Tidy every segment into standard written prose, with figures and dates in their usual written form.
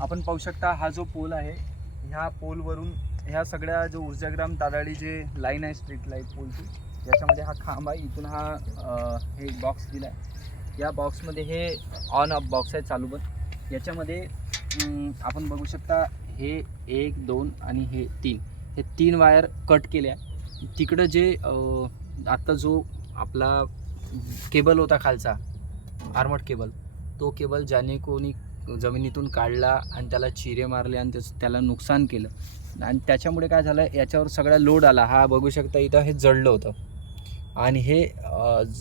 आपण पाहू शकता हा जो पोल आहे, ह्या पोलवरून ह्या सगळ्या जो ऊर्जाग्राम ताराळी जे लाईन आहे स्ट्रीट लाईट पोलची, याच्यामध्ये हा खांब आहे. इथून हा हे बॉक्स दिला आहे. या बॉक्समध्ये हे ऑन ऑफ बॉक्स आहे, चालू बंद. याच्यामध्ये आपण बघू शकता हे 1 2 आणि हे 3, हे 3 वायर कट केल्या. तिकडं जे आत्ता जो आपला केबल होता खालचा आर्मड केबल, तो केबल ज्याने कोणी जमिनीतून काढला आणि त्याला चिरे मारले आणि त्याला नुकसान केलं आणि त्याच्यामुळे काय झालं, याच्यावर सगळा लोड आला. हा बघू शकता इथं हे जळलं होतं आणि हे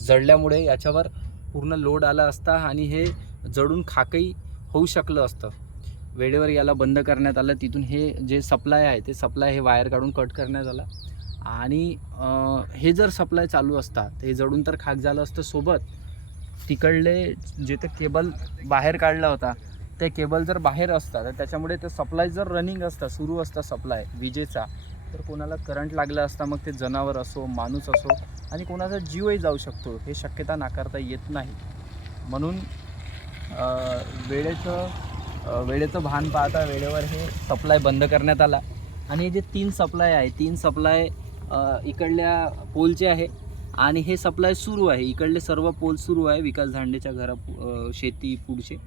जळल्यामुळे याच्यावर पूर्ण लोड आला असता आणि हे जळून खाकही होऊ शकलं असतं. वेळेवर याला बंद करण्यात आलं. तिथून हे जे सप्लाय आहे ते सप्लाय हे वायर काढून कट करण्यात आला आणि हे जर सप्लाय चालू असता तर हे जळून तर खाक झालं असतं. सोबत तिकडले जिथे केबल बाहेर काढला होता ते केबल जर बाहेर असता तर त्याच्यामुळे ते सप्लाय जर रनिंग असता, सुरू असता सप्लाय विजेचा, तर कोणाला करंट लागला असता. मग ते जनावर असो, माणूस असो आणि कोणाचा जीवही जाऊ शकतो. हे शक्यता नाकारता येत नाही. म्हणून वेळेचं भान पाहता वेळेवर हे सप्लाय बंद करण्यात आला. आणि जे 3 सप्लाय आहे, 3 सप्लाय इकडल्या पोलचे आहे आणि हे सप्लाय सुरू आहे. इकडले सर्व पोल सुरू आहे विकास धांडेच्या शेती पुढचे.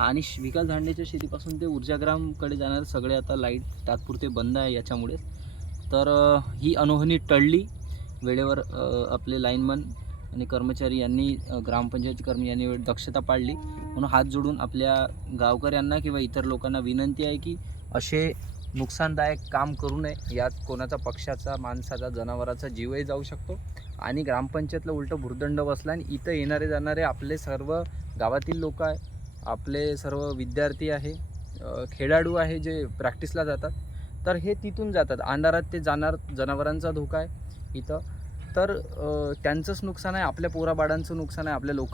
आणि विकास धांडेच्या शेतीपासून ते ऊर्जाग्रामकडे जाणारे सगळे आता लाईट तात्पुरते बंद आहे याच्यामुळे. तर ही अनहोनी टळली. वेळेवर आपले लाईनमन आणि कर्मचारी यांनी, ग्रामपंचायत कर्मी यांनी दक्षता पाळली. म्हणून हात जोडून आपल्या गावकऱ्यांना किंवा इतर लोकांना विनंती आहे की असे नुकसानदायक काम करू नये. यात कोणाचा पक्षाचा, माणसाचा, जनावराचा जीवही जाऊ शकतो आणि ग्रामपंचायतला उलटं भुर्दंड बसला. आणि इथं येणारे जाणारे आपले सर्व गावातील लोक आहे, आपले सर्व विद्यार्थी आहे, खेळाडू आहे जे प्रॅक्टिसला जातात, तर हे तिथून जातात. अंधारात ते जाणार, जनावरांचा धोका आहे इथं. तर त्यांचंच नुकसान आहे, आपल्या पोराबाळांचं नुकसान आहे, आपल्या लोक